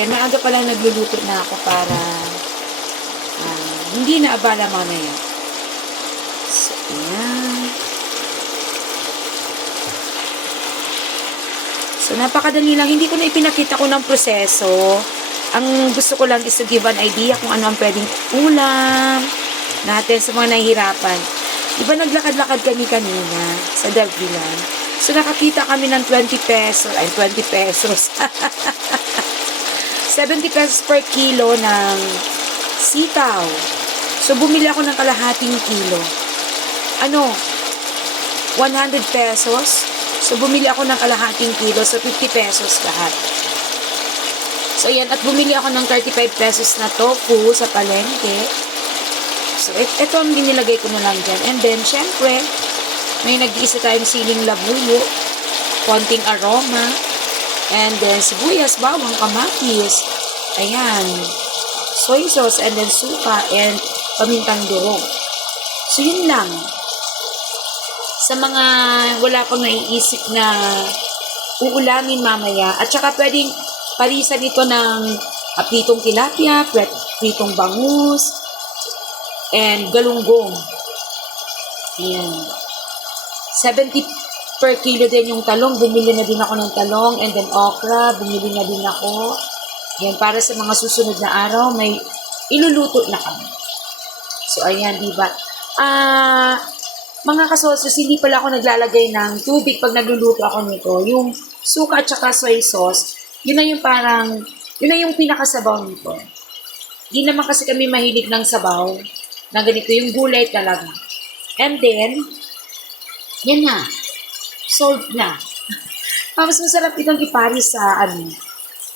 Kaya maaga pa lang nagluluto na ako para hindi na abala mamaya. So, ayan. So, napakadali lang. Hindi ko na ipinakita ko ng proseso. Ang gusto ko lang is to give an idea kung ano ang pwedeng ulam natin sa mga nahihirapan. Diba naglakad-lakad kami kanina sa Davilan? So, nakakita kami ng 20 pesos. Ay, 20 pesos. 70 pesos per kilo ng sitaw. So, bumili ako ng kalahating kilo. 100 pesos. So, bumili ako ng kalahating kilo. So, 50 pesos lahat. So, yan. At bumili ako ng 35 pesos na tofu sa palengke. So, ito ang dinilagay ko na lang dyan. And then, syempre, may nag-iisa tayong siling labuyo. Konting aroma. And then, sibuyas, bawang, kamatis. Ayan. Soy sauce, and then suka, and pamintang durog. So, yun lang. Sa mga wala pang naiisip na uulamin mamaya. At saka pwedeng parisan ito ng pritong tilapia, pritong bangus, and galunggong. Ayan. 70 per kilo din yung talong. Bumili na din ako ng talong. And then okra, bumili na din ako. Ayan, para sa mga susunod na araw, may iluluto na kami. So, ayan, diba? Mga kasosos, hindi pala ako naglalagay ng tubig pag nagluluto ako nito. Yung suka at saka soy sauce, yun na yung parang, yun na yung pinakasabaw nito. Hindi naman kasi kami mahilig ng sabaw na ganito, yung gulay talaga. And then, yan na. Solved na. Mas masarap itong iparis sa,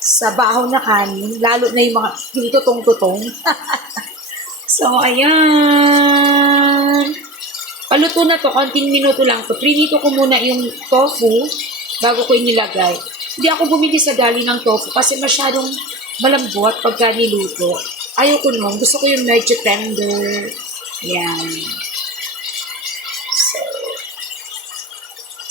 sa bahaw na kanin, lalo na yung mga, yung tutong-tutong. So, ayan. Paluto na to, konting minuto lang to. Prinito ko muna yung tofu bago ko inilagay. Hindi ako bumili sa dali ng tofu kasi masyadong malambot pagka niluto. Ayaw ko nun. Gusto ko yung medyo tender. Yan. So,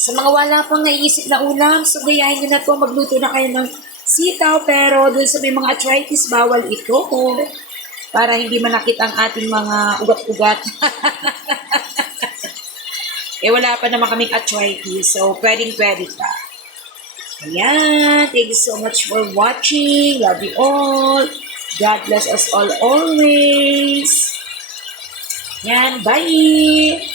sa mga wala pang naiisip na ulam, so gayahin nyo na to. Magluto na kayo ng sitaw. Pero dun sa may mga arthritis, bawal ito. Para hindi manakit ang ating mga ugat-ugat. Wala pa naman kaming arthritis. So, pwedeng-pwede pa. Ayan. Thank you so much for watching. Love you all. God bless us all always. Ayan. Bye!